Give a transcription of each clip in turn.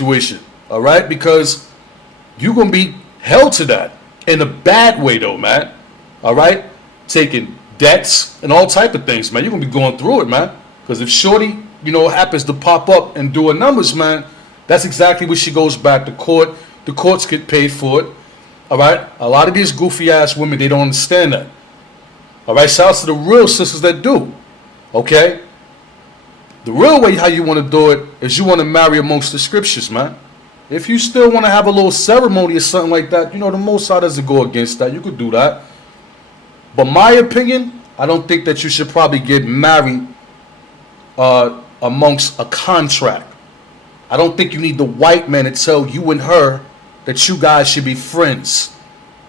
situation, all right? Because you're going to be held to that in a bad way, though, man, all right? Taking debts and all type of things, man. You're going to be going through it, man. Because if Shorty, happens to pop up and do her numbers, man, that's exactly what she goes back to court. The courts get paid for it, all right? A lot of these goofy-ass women, they don't understand that. All right, shouts to the real sisters that do, okay? The real way how you want to do it is you want to marry amongst the scriptures, man. If you still want to have a little ceremony or something like that, the Most High doesn't go against that. You could do that. But my opinion, I don't think that you should probably get married amongst a contract. I don't think you need the white man to tell you and her that you guys should be friends.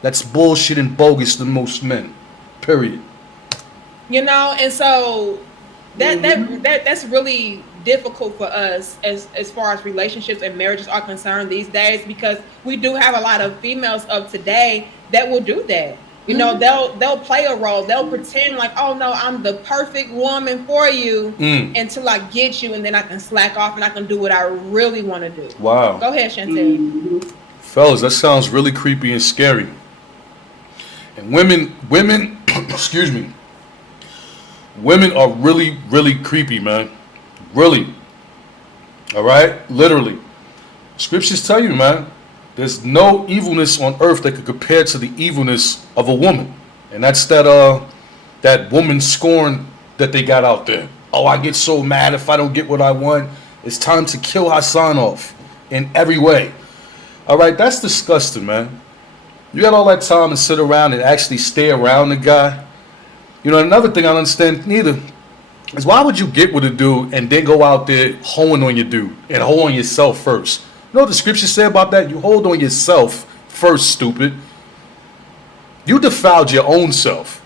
That's bullshit and bogus to most men. Period. And so that's really difficult for us as far as relationships and marriages are concerned these days, because we do have a lot of females of today that will do that. They'll play a role. They'll pretend like, oh no, I'm the perfect woman for you until I get you, and then I can slack off and I can do what I really want to do. Wow. Go ahead, Chantel. Fellas, that sounds really creepy and scary. And women, excuse me, women are really, really creepy, man. Really. All right? Literally. Scriptures tell you, man, there's no evilness on earth that could compare to the evilness of a woman. And that's that woman scorn that they got out there. Oh, I get so mad if I don't get what I want. It's time to kill Hassan off in every way. All right? That's disgusting, man. You got all that time to sit around and actually stay around the guy. Another thing I don't understand neither is, why would you get with a dude and then go out there hoeing on your dude and hoe on yourself first? You know what the scriptures say about that? You hold on yourself first, stupid. You defiled your own self.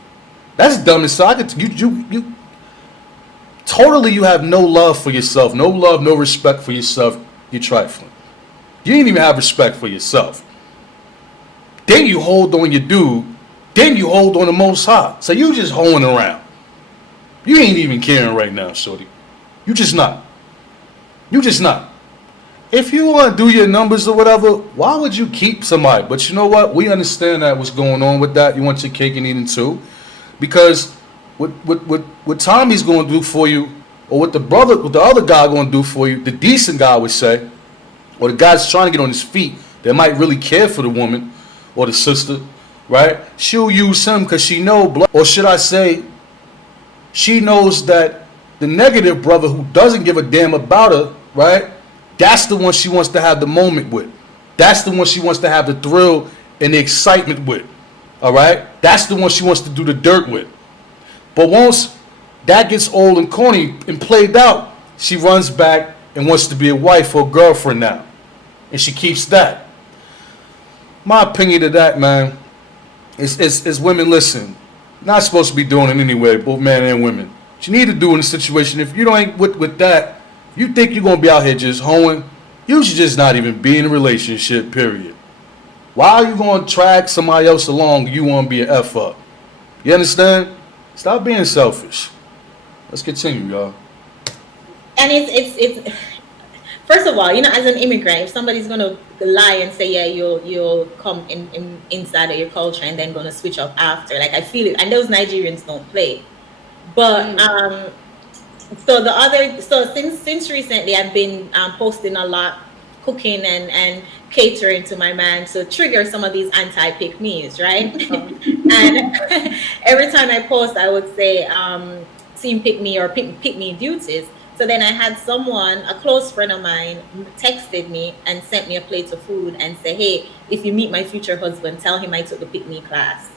That's dumb as hell. You totally, you have no love for yourself, no love, no respect for yourself. You're trifling. You didn't even have respect for yourself. Then you hold on your dude. Then you hold on the Most High. So you just hoeing around. You ain't even caring right now, shorty. You just not. If you want to do your numbers or whatever, why would you keep somebody? But you know what? We understand that what's going on with that. You want your cake and eat it too. Because what Tommy's going to do for you, or what the other guy going to do for you, the decent guy would say, or the guy's trying to get on his feet that might really care for the woman or the sister, right? She'll use him because she know, or should I say, she knows that the negative brother who doesn't give a damn about her, right? That's the one she wants to have the moment with. That's the one she wants to have the thrill and the excitement with, all right? That's the one she wants to do the dirt with. But once that gets old and corny and played out, she runs back and wants to be a wife or a girlfriend now. And she keeps that. My opinion of that, man, is women, listen, not supposed to be doing it anyway, both men and women. What you need to do in a situation, if you don't with that, you think you're going to be out here just hoeing, you should just not even be in a relationship, period. Why are you going to drag somebody else along you want to be an F up? You understand? Stop being selfish. Let's continue, y'all. And it's first of all, as an immigrant, if somebody's gonna lie and say, yeah, you'll come inside of your culture and then gonna switch up after, like, I feel it, and those Nigerians don't play. But so since recently, I've been posting a lot, cooking and catering to my man to trigger some of these anti-pick-me's, right? And every time I post, I would say team pick-me or pick-me duties. So then I had someone, a close friend of mine, texted me and sent me a plate of food and said, hey, if you meet my future husband, tell him I took the pick-me class.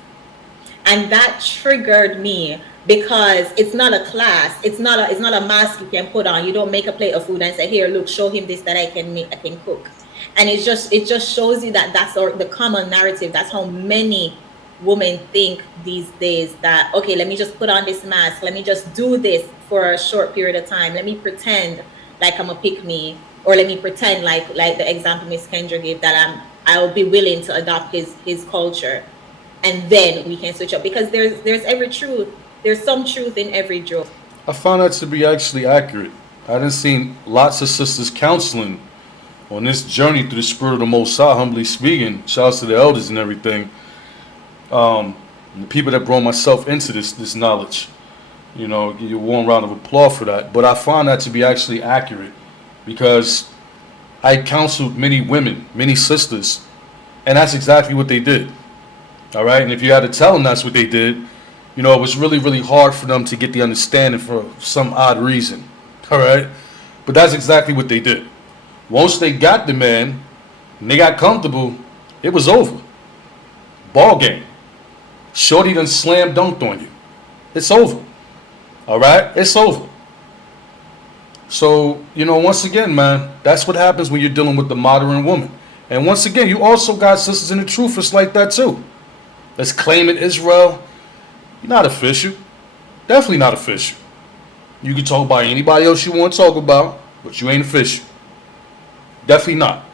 And that triggered me, because it's not a class. It's not a mask you can put on. You don't make a plate of food and say, here, look, show him this that I can cook. And it just shows you that that's the common narrative. That's how many women think these days, that, okay, let me just put on this mask. Let me just do this for a short period of time. Let me pretend like I'm a pick-me, or let me pretend like the example Miss Kendra gave, that I'll be willing to adopt his culture, and then we can switch up, because there's some truth in every joke. I found that to be actually accurate. I done seen lots of sisters counseling on this journey through the Spirit of the Most High, humbly speaking, shouts to the elders and everything, and the people that brought myself into this knowledge. You know, give you a warm round of applause for that. But I find that to be actually accurate, because I counseled many women, many sisters, and that's exactly what they did. All right, and if you had to tell them that's what they did, you know, it was really, really hard for them to get the understanding for some odd reason. All right, but that's exactly what they did. Once they got the man and they got comfortable, it was over. Ball game. Shorty done slam dunked on you. It's over. All right? It's over. So, you know, once again, man, that's what happens when you're dealing with the modern woman. And once again, you also got sisters in the truth. It's like that too. Let's claim it Israel. You're not official. Definitely not official. You can talk about anybody else you want to talk about, but you ain't official. Definitely not.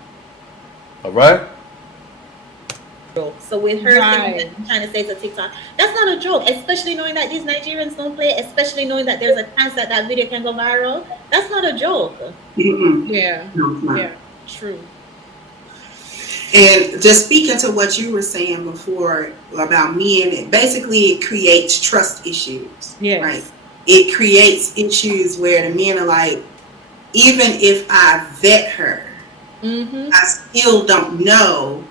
All right? So with her Right. thing that trying to say to TikTok, that's not a joke, especially knowing that these Nigerians don't play, especially knowing that there's a chance that that video can go viral. That's not a joke. Mm-mm. Yeah. No, it's not. Yeah. True. And just speaking to what you were saying before about men, basically it creates trust issues. Yes. Right? It creates issues where the men are like, even if I vet her, Mm-hmm. I still don't know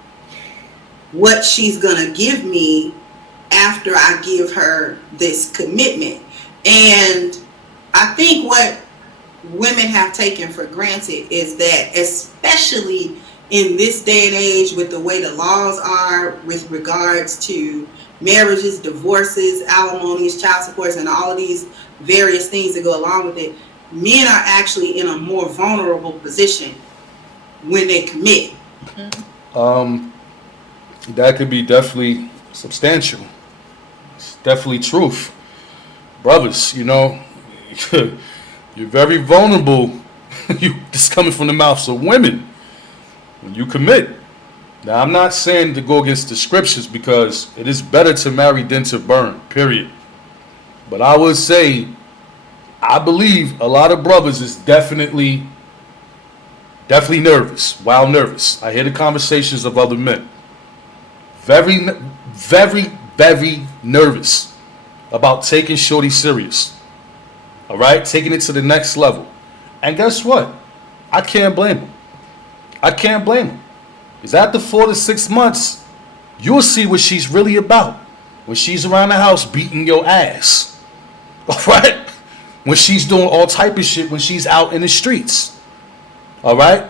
what she's gonna give me after I give her this commitment. And I think what women have taken for granted is that, especially in this day and age with the way the laws are with regards to marriages, divorces, alimonies, child supports, and all of these various things that go along with it, men are actually in a more vulnerable position when they commit. That could be definitely substantial. It's definitely truth. Brothers, you know, you're very vulnerable. This coming from the mouths of women when you commit. Now, I'm not saying to go against the scriptures, because it is better to marry than to burn, period. But I would say, I believe a lot of brothers is definitely nervous, wild nervous. I hear the conversations of other men. Very, very, very nervous about taking shorty serious. All right? Taking it to the next level. And guess what? I can't blame them. I can't blame them. Because after 4 to 6 months, you'll see what she's really about. When she's around the house beating your ass. All right? When she's doing all type of shit when she's out in the streets. All right?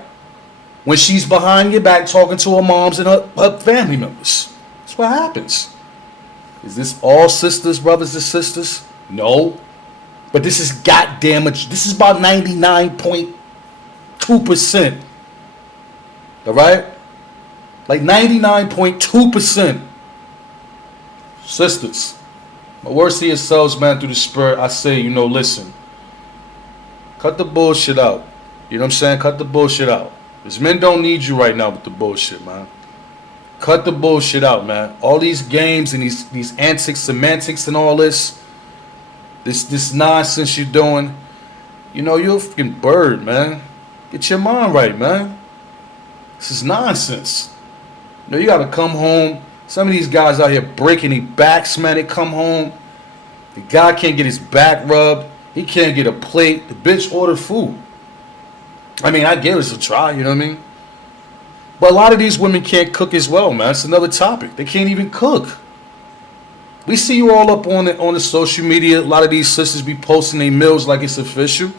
When she's behind your back talking to her moms and her family members. That's what happens. Is this all sisters, brothers and sisters? No. But this is goddamn much. This is about 99.2%. All right? Like 99.2%. Sisters. My words to yourselves, man, through the Spirit, I say, you know, listen. Cut the bullshit out. You know what I'm saying? Cut the bullshit out. Because men don't need you right now with the bullshit, man. Cut the bullshit out, man. All these games and these antics, semantics and all this nonsense you're doing. You know, you're a freaking bird, man. Get your mind right, man. This is nonsense. You know, you gotta come home. Some of these guys out here breaking their backs, man. They come home. The guy can't get his back rubbed. He can't get a plate. The bitch ordered food. I mean, I give it a try, you know what I mean? But a lot of these women can't cook as well, man. It's another topic. They can't even cook. We see you all up on the social media. A lot of these sisters be posting their meals like it's official.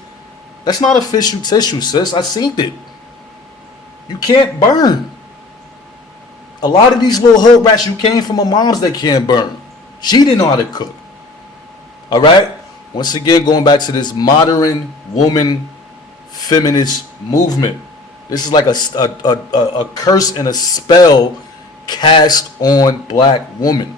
That's not official tissue, sis. I seen it. You can't burn. A lot of these little hood rats you came from a moms that can't burn. She didn't know how to cook. All right? Once again, going back to this modern woman feminist movement. This is like a curse and a spell cast on black women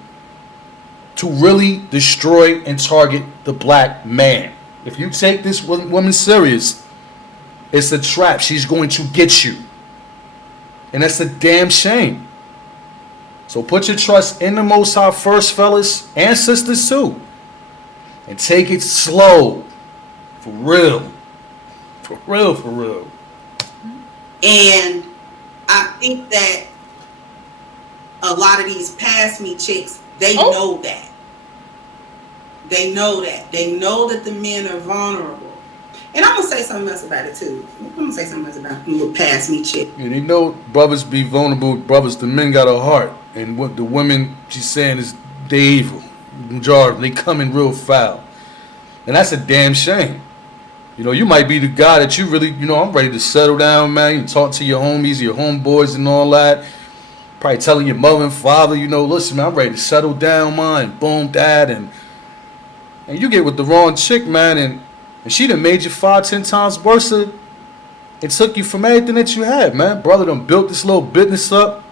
to really destroy and target the black man. If you take this woman serious, it's a trap. She's going to get you. And that's a damn shame. So put your trust in the Most High first, fellas, and sisters too. And take it slow. For real. For real, for real. And I think that a lot of these past me chicks, they know that. They know that. They know that the men are vulnerable. And I'm going to say something else about it, too. I'm going to say something else about little past me chick. And they know brothers be vulnerable. Brothers, the men got a heart. And what the women, she's saying, is they evil. Majority, they come in real foul. And that's a damn shame. You know, you might be the guy that you really, you know, I'm ready to settle down, man. You talk to your homies, your homeboys and all that. Probably telling your mother and father, you know, listen, man, I'm ready to settle down, man. Boom, dad. And you get with the wrong chick, man, and she done made you 5-10 times worse. It took you from everything that you had, man. Brother done built this little business up.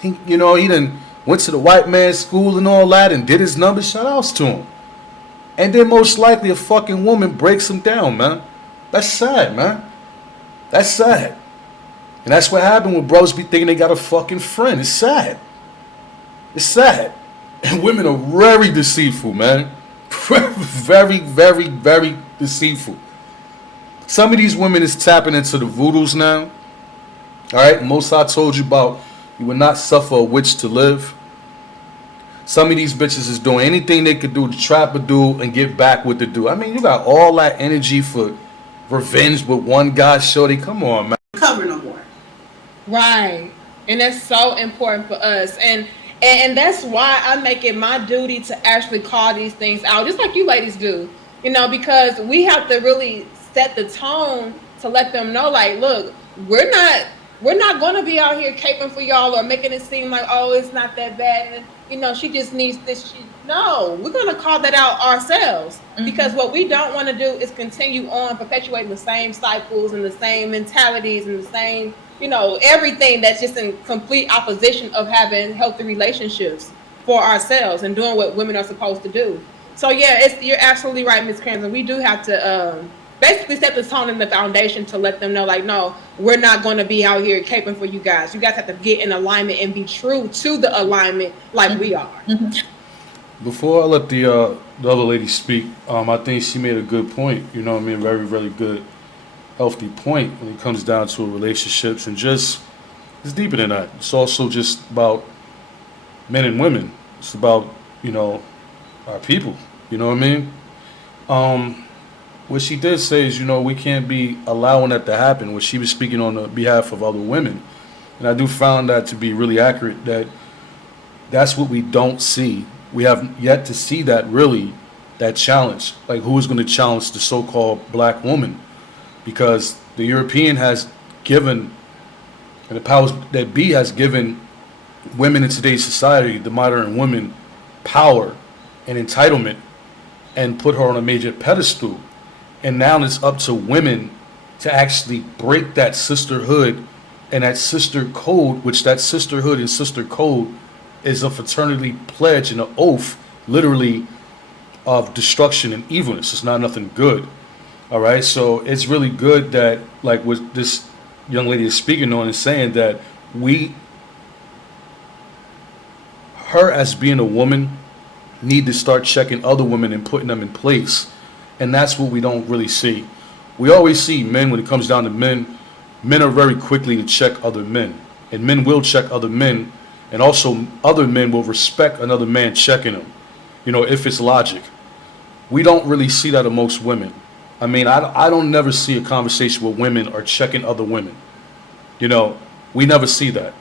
He done went to the white man's school and all that and did his numbers. Shout outs to him. And then most likely a fucking woman breaks him down, man. That's sad, man. That's sad. And that's what happened when brothers be thinking they got a fucking friend. It's sad. It's sad. And women are very deceitful, man. Very, very, very deceitful. Some of these women is tapping into the voodoos now. Alright, most I told you about, you will not suffer a witch to live. Some of these bitches is doing anything they could do to trap a dude and get back with the dude. I mean, you got all that energy for revenge with one guy, shorty. Come on, man. Cover no more. Right. And that's so important for us. And that's why I make it my duty to actually call these things out, just like you ladies do, you know, because we have to really set the tone to let them know, like, look, we're not going to be out here caping for y'all or making it seem like, oh, it's not that bad. And, you know, she just needs this. No, we're going to call that out ourselves, because what we don't want to do is continue on perpetuating the same cycles and the same mentalities and the same, you know, everything that's just in complete opposition of having healthy relationships for ourselves and doing what women are supposed to do. So yeah, you're absolutely right, Ms. Cranston. We do have to basically set the tone and the foundation to let them know, like, no, we're not going to be out here caping for you guys. You guys have to get in alignment and be true to the alignment like we are. Before I let the other lady speak, I think she made a good point. You know what I mean? Very, very good, healthy point when it comes down to relationships, and just, it's deeper than that. It's also just about men and women. It's about, you know, our people. You know what I mean? What she did say is, you know, we can't be allowing that to happen. When she was speaking on the behalf of other women, and I do found that to be really accurate. That's what we don't see. We have yet to see that, really, that challenge. Like, who is going to challenge the so-called black woman? Because the European has given, and the powers that be has given women in today's society, the modern women, power and entitlement, and put her on a major pedestal. And now it's up to women to actually break that sisterhood and that sister code, which that sisterhood and sister code is a fraternity pledge and an oath, literally, of destruction and evilness. It's not nothing good. All right, so it's really good that, like what this young lady is speaking on, is saying that her as being a woman, need to start checking other women and putting them in place. And that's what we don't really see. We always see men, when it comes down to men are very quickly to check other men. And men will check other men, and also other men will respect another man checking them, you know, if it's logic. We don't really see that amongst women. I mean, I don't never see a conversation where women are checking other women. You know, we never see that.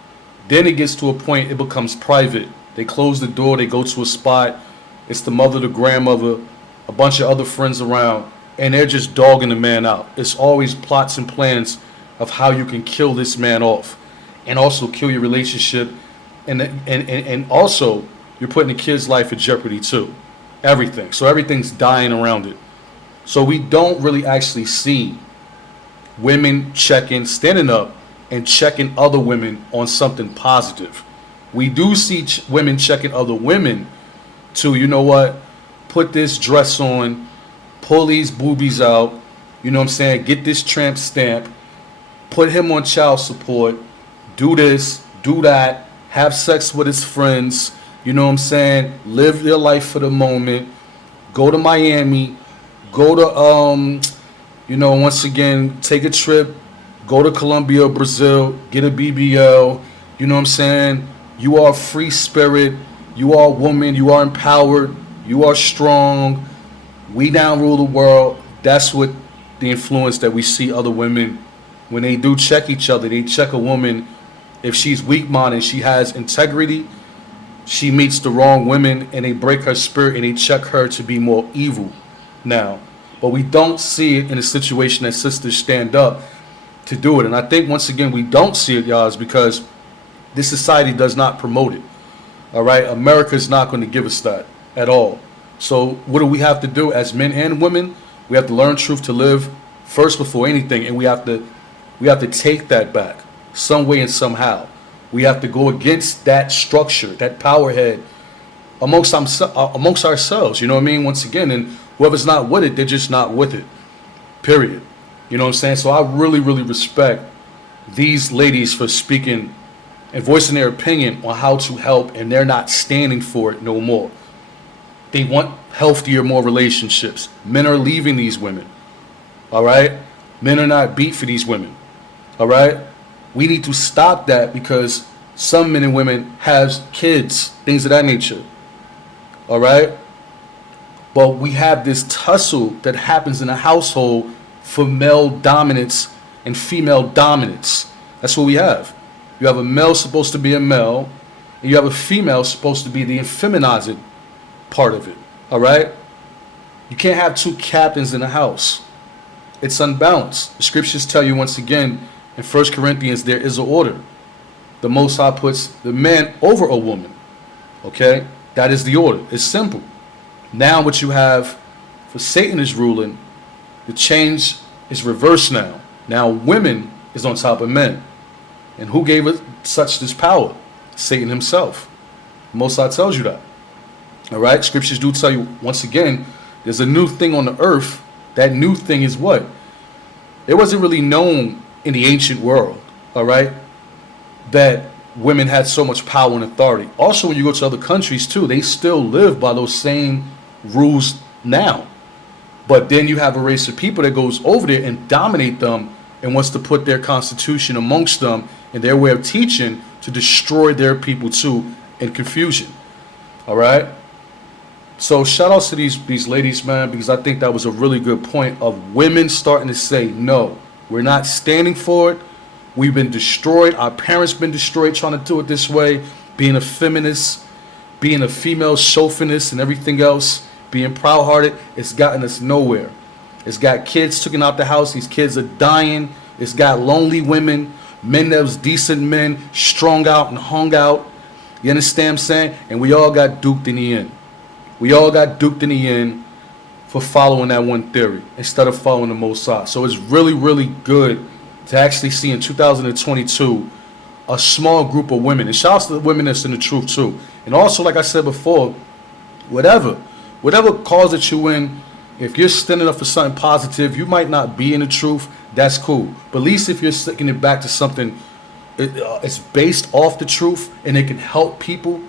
Then it gets to a point, it becomes private. They close the door, they go to a spot, it's the mother, the grandmother, a bunch of other friends around, and they're just dogging the man out. It's always plots and plans of how you can kill this man off, and also kill your relationship, and also you're putting the kid's life in jeopardy too. Everything. So everything's dying around it. So we don't really actually see women standing up and checking other women on something positive. We do see women checking other women to, you know what, put this dress on, pull these boobies out, you know what I'm saying, get this tramp stamp, put him on child support, do this, do that, have sex with his friends, you know what I'm saying, live their life for the moment, go to Miami, go to, you know, once again, take a trip, Go to Colombia, Brazil, get a BBL. You know what I'm saying? You are a free spirit. You are a woman. You are empowered. You are strong. We now rule the world. That's what the influence that we see other women, when they do check each other, they check a woman. If she's weak-minded, she has integrity, she meets the wrong women, and they break her spirit, and they check her to be more evil now. But we don't see it in a situation that sisters stand up to do it. And I think, once again, we don't see it, y'all, is because this society does not promote it. All right? America's not going to give us that at all. So what do we have to do as men and women? We have to learn truth to live first before anything, and we have to take that back some way and somehow. We have to go against that structure, that power head amongst ourselves. You know what I mean? Once again, and whoever's not with it, they're just not with it. Period. You know what I'm saying? So I really, really respect these ladies for speaking and voicing their opinion on how to help, and they're not standing for it no more. They want healthier, more relationships. Men are leaving these women. All right? Men are not beat for these women. All right? We need to stop that, because some men and women have kids, things of that nature. All right? But we have this tussle that happens in a household for male dominance and female dominance. That's what we have. You have a male supposed to be a male, and you have a female supposed to be the effeminizing part of it. All right? You can't have two captains in a house. It's unbalanced. The scriptures tell you, once again, in 1 Corinthians, there is an order. The Most High puts the man over a woman. Okay? That is the order. It's simple. Now what you have, for Satan is ruling, the change is reversed now. Now women is on top of men. And who gave us such this power? Satan himself. The Most High tells you that. All right? Scriptures do tell you, once again, there's a new thing on the earth. That new thing is what? It wasn't really known in the ancient world, all right, that women had so much power and authority. Also, when you go to other countries too, they still live by those same rules now. But then you have a race of people that goes over there and dominate them and wants to put their constitution amongst them and their way of teaching to destroy their people too in confusion. All right? So shout outs to these ladies, man, because I think that was a really good point of women starting to say, no, we're not standing for it. We've been destroyed. Our parents been destroyed trying to do it this way. Being a feminist, being a female chauvinist and everything else, being proud-hearted, it's gotten us nowhere. It's got kids taken out the house. These kids are dying. It's got lonely women, men that was decent men, strung out and hung out. You understand what I'm saying? And we all got duped in the end. We all got duped in the end for following that one theory instead of following the Most High. So it's really, really good to actually see in 2022 a small group of women. And shout out to the women that's in the truth too. And also, like I said before, whatever cause that you in, if you're standing up for something positive, you might not be in the truth, that's cool. But at least if you're sticking it back to something, it's based off the truth and it can help people,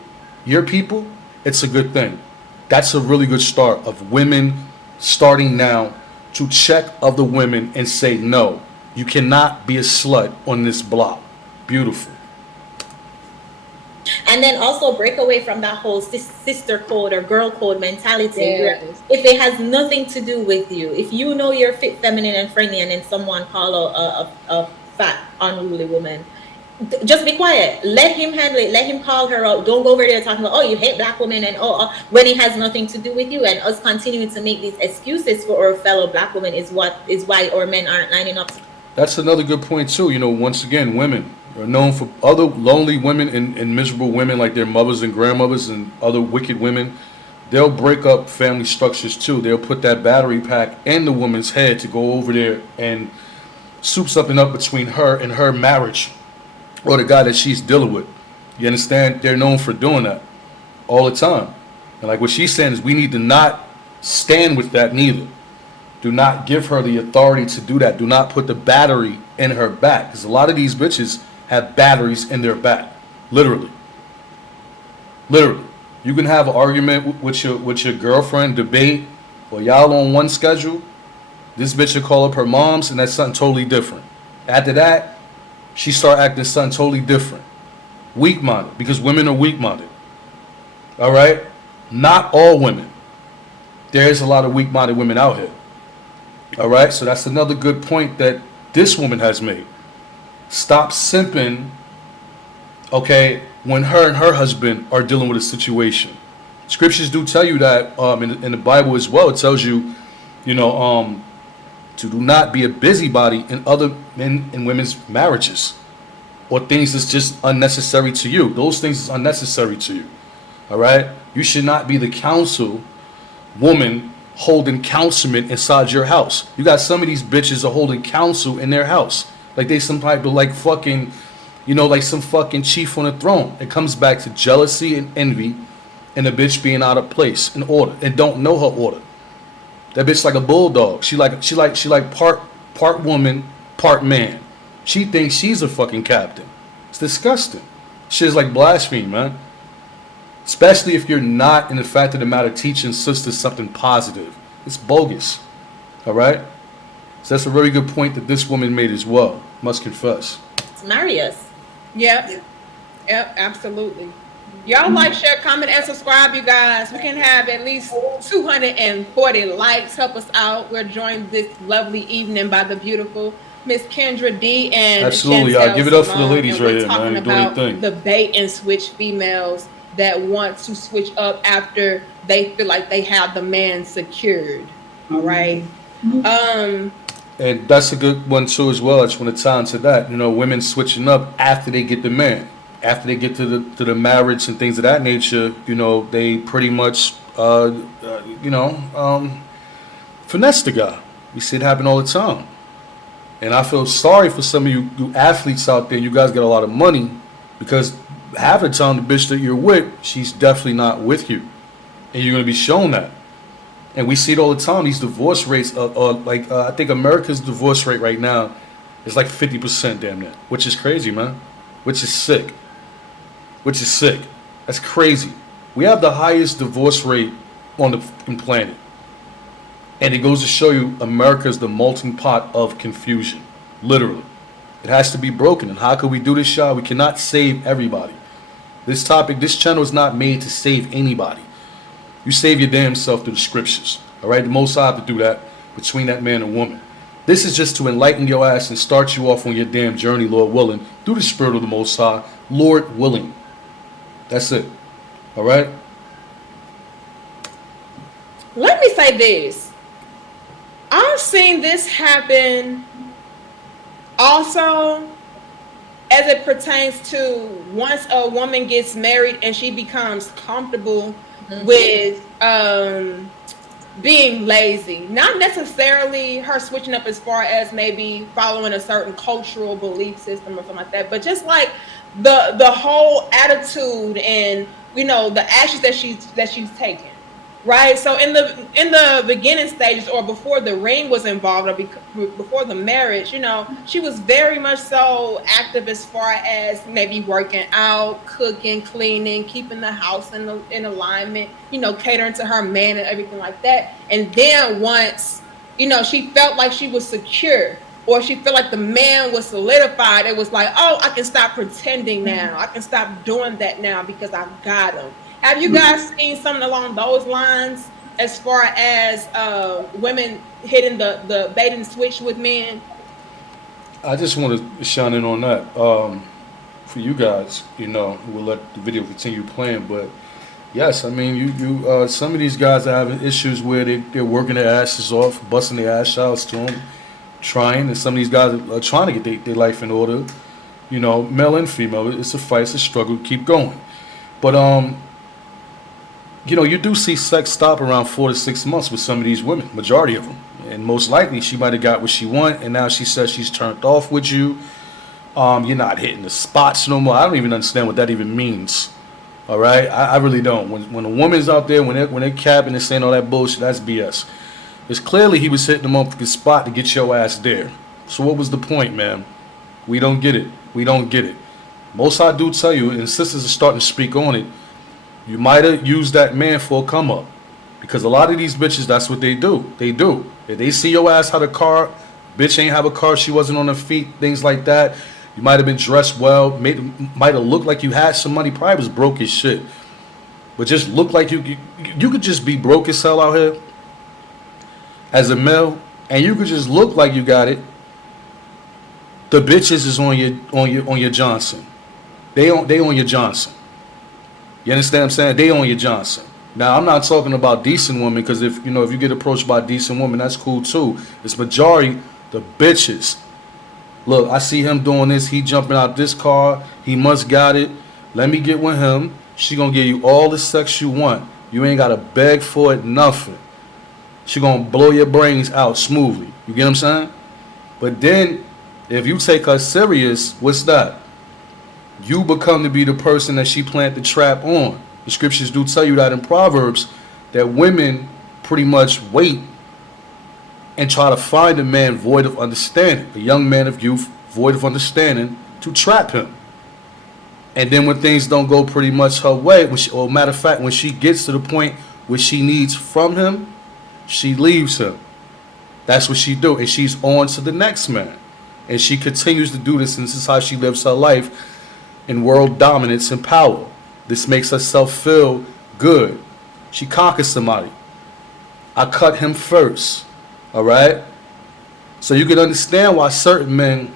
your people, it's a good thing. That's a really good start of women starting now to check other women and say, no, you cannot be a slut on this block. Beautiful. And then also break away from that whole sister code or girl code mentality. Yes. Where if it has nothing to do with you, if you know you're fit, feminine, and friendly, and then someone call a fat, unruly woman, just be quiet. Let him handle it. Let him call her out. Don't go over there talking about, oh, you hate black women, and when it has nothing to do with you. And us continuing to make these excuses for our fellow black women is why our men aren't lining up. That's another good point too. You know, once again, women are known for other lonely women and miserable women like their mothers and grandmothers and other wicked women. They'll break up family structures too. They'll put that battery pack in the woman's head to go over there and soup something up between her and her marriage or the guy that she's dealing with. You understand? They're known for doing that all the time. And like what she's saying is we need to not stand with that neither. Do not give her the authority to do that. Do not put the battery in her back. Because a lot of these bitches have batteries in their back. Literally. Literally. You can have an argument with your girlfriend, debate, or y'all on one schedule. This bitch will call up her mom's, and that's something totally different. After that, she start acting something totally different. Weak-minded, because women are weak-minded. All right? Not all women. There's a lot of weak-minded women out here. All right? So that's another good point that this woman has made. Stop simping, okay, when her and her husband are dealing with a situation. Scriptures do tell you that in the Bible as well. It tells you, to do not be a busybody in other men and women's marriages or things that's just unnecessary to you. Those things is unnecessary to you. All right? You should not be the counsel woman holding counselment inside your house. You got some of these bitches are holding counsel in their house. Like they some type of like fucking, like some fucking chief on the throne. It comes back to jealousy and envy and the bitch being out of place in order and don't know her order. That bitch like a bulldog. She like part woman, part man. She thinks she's a fucking captain. It's disgusting. Shit is like blasphemy, man. Especially if you're not, in the fact of the matter, teaching sisters something positive. It's bogus. All right? So that's a very good point that this woman made as well. Must confess. It's Marius. Yep. Yep, absolutely. Y'all like, share, comment, and subscribe, you guys. We can have at least 240 likes. Help us out. We're joined this lovely evening by the beautiful Miss Kendra D and absolutely, Chantel y'all. Give it up for the Simone, ladies and we're right here, talking man. Doing about their thing. the bait and switch females that want to switch up after they feel like they have the man secured. All right. And that's a good one too as well. I just want to tie into that. Women switching up after they get the man. After they get to the marriage and things of that nature, they pretty much, finesse the guy. We see it happen all the time. And I feel sorry for some of you athletes out there. You guys got a lot of money because half the time the bitch that you're with, she's definitely not with you. And you're going to be shown that. And we see it all the time. These divorce rates are like, I think America's divorce rate right now is like 50% damn near, which is crazy, man. Which is sick. That's crazy. We have the highest divorce rate on the planet. And it goes to show you America's the melting pot of confusion. Literally. It has to be broken. And how can we do this, y'all? We cannot save everybody. This channel is not made to save anybody. You save your damn self through the scriptures. All right? The Most High have to do that between that man and woman. This is just to enlighten your ass and start you off on your damn journey, Lord willing, through the Spirit of the Most High, Lord willing. That's it. All right? Let me say this. I've seen this happen also as it pertains to once a woman gets married and she becomes comfortable with being lazy. Not necessarily her switching up as far as maybe following a certain cultural belief system or something like that, but just like the whole attitude and the actions that she's taken. Right. So in the beginning stages or before the ring was involved or before the marriage, she was very much so active as far as maybe working out, cooking, cleaning, keeping the house in alignment, catering to her man and everything like that. And then once, she felt like she was secure or she felt like the man was solidified, it was like, oh, I can stop pretending now. I can stop doing that now because I've got him. Have you guys seen something along those lines as far as women hitting the bait and switch with men? I just want to shine in on that. For you guys, we'll let the video continue playing, but yes, I mean, you some of these guys are having issues where they're working their asses off, busting their ass shots to them, trying, and some of these guys are trying to get their life in order, male and female. It's a fight, it's a struggle, keep going. But, you do see sex stop around 4 to 6 months with some of these women, majority of them. And most likely she might have got what she want, and now she says she's turned off with you. You're not hitting the spots no more. I don't even understand what that even means. All right? I really don't. When a woman's out there, when they're capping and saying all that bullshit, that's BS. It's clearly he was hitting the motherfucking spot to get your ass there. So what was the point, man? We don't get it. Most I do tell you, and sisters are starting to speak on it, you might have used that man for a come up. Because a lot of these bitches, that's what they do. If they see your ass out of car, Bitch ain't have a car, she wasn't on her feet, things like that. You might have been dressed well, might have looked like you had some money, probably was broke as shit. But just look like you could just be broke as hell out here as a male, and you could just look like you got it. The bitches is on your Johnson. They on your Johnson. You understand what I'm saying? They on your Johnson. Now I'm not talking about decent women, because if you get approached by a decent woman, that's cool too. It's majority the bitches. Look, I see him doing this. He jumping out this car. He must got it. Let me get with him. She gonna give you all the sex you want. You ain't gotta beg for it, nothing. She gonna blow your brains out smoothly. You get what I'm saying? But then, if you take her serious, what's that? You become to be the person that she planted the trap on. The scriptures do tell you that in Proverbs, that women pretty much wait and try to find a man void of understanding, a young man of youth void of understanding, to trap him. And then when things don't go pretty much her way, or matter of fact, when she gets to the point where she needs from him, she leaves him. That's what she do, and she's on to the next man. And she continues to do this, and this is how she lives her life in world dominance and power. This makes herself feel good. She conquers somebody. I cut him first. All right? So you can understand why certain men,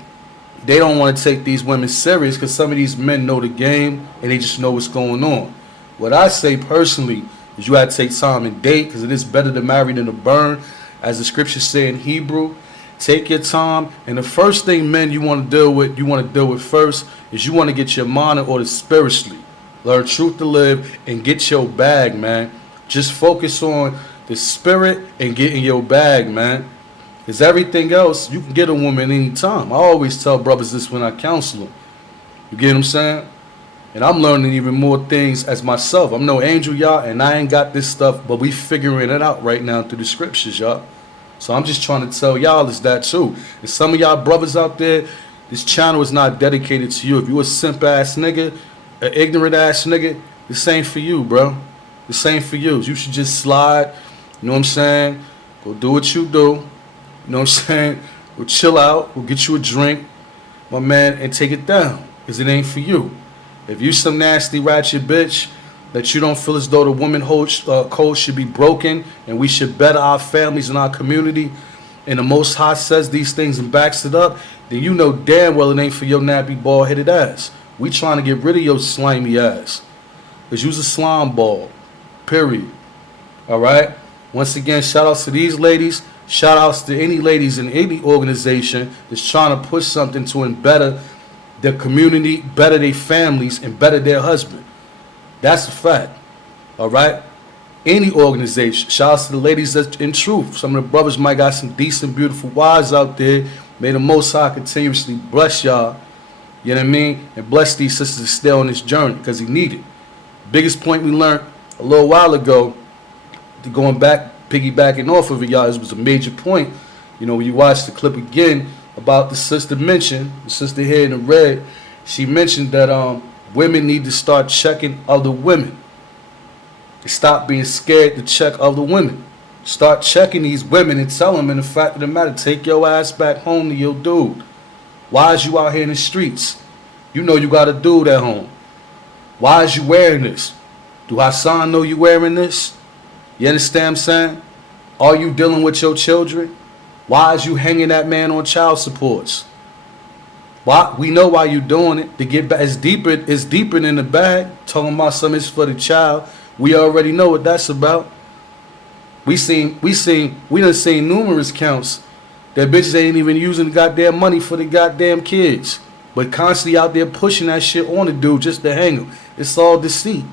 they don't want to take these women serious, because some of these men know the game and they just know what's going on. What I say personally is you got to take time and date, because it is better to marry than to burn. As the scriptures say in Hebrew, take your time. And the first thing men you want to deal with first is you want to get your mind in order spiritually. Learn truth to live and get your bag, man. Just focus on the spirit and get in your bag, man. Because everything else, you can get a woman anytime. I always tell brothers this when I counsel them. You get what I'm saying? And I'm learning even more things as myself. I'm no angel, y'all, and I ain't got this stuff, but we figuring it out right now through the scriptures, y'all. So I'm just trying to tell y'all is that too. And some of y'all brothers out there, this channel is not dedicated to you. If you a simp ass nigga, an ignorant ass nigga, this ain't for you, bro. This ain't for you. You should just slide. You know what I'm saying? Go do what you do. You know what I'm saying? Go chill out. Go get you a drink, my man, and take it down. Because it ain't for you. If you some nasty ratchet bitch that you don't feel as though the woman code should be broken and we should better our families and our community, and the Most High says these things and backs it up, then you know damn well it ain't for your nappy bald-headed ass. We trying to get rid of your slimy ass. Because you's a slime ball. Period. Alright? Once again, shout outs to these ladies. Shout outs to any ladies in any organization that's trying to push something to better their community, better their families, and better their husband. That's a fact. Alright? Any organization. Shout outs to the ladies that's in truth. Some of the brothers might got some decent, beautiful wives out there. May the Most High continuously bless y'all. You know what I mean? And bless these sisters to stay on this journey, because he need it. Biggest point we learned a little while ago, going back, piggybacking off of it, y'all, this was a major point. You know, when you watch the clip again about the sister mentioned, the sister here in the red, she mentioned that women need to start checking other women. Stop being scared to check other women. Start checking these women and tell them, in the fact of the matter, take your ass back home to your dude. Why is you out here in the streets? You know you got a dude at home. Why is you wearing this? Do Hassan know you wearing this? You understand what I'm saying? Are you dealing with your children? Why is you hanging that man on child supports? Why? We know why you doing it. To get back, it's deeper than the bag. Talking about something is for the child. We already know what that's about. We done seen numerous counts that bitches ain't even using the goddamn money for the goddamn kids, but constantly out there pushing that shit on the dude just to hang him. It's all deceit.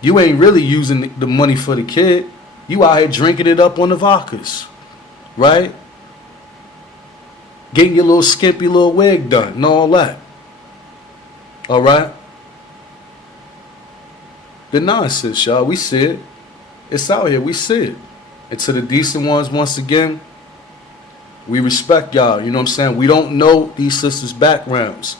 You ain't really using the money for the kid. You out here drinking it up on the vodkas, right? Getting your little skimpy little wig done and all that. All right? The nonsense, y'all. We see it. It's out here. We see it. And to the decent ones, once again, we respect y'all. You know what I'm saying? We don't know these sisters' backgrounds.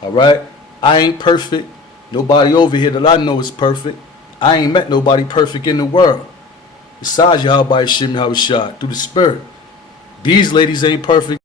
All right? I ain't perfect. Nobody over here that I know is perfect. I ain't met nobody perfect in the world. Besides Yahweh Shim Yahushua through the Spirit. These ladies ain't perfect.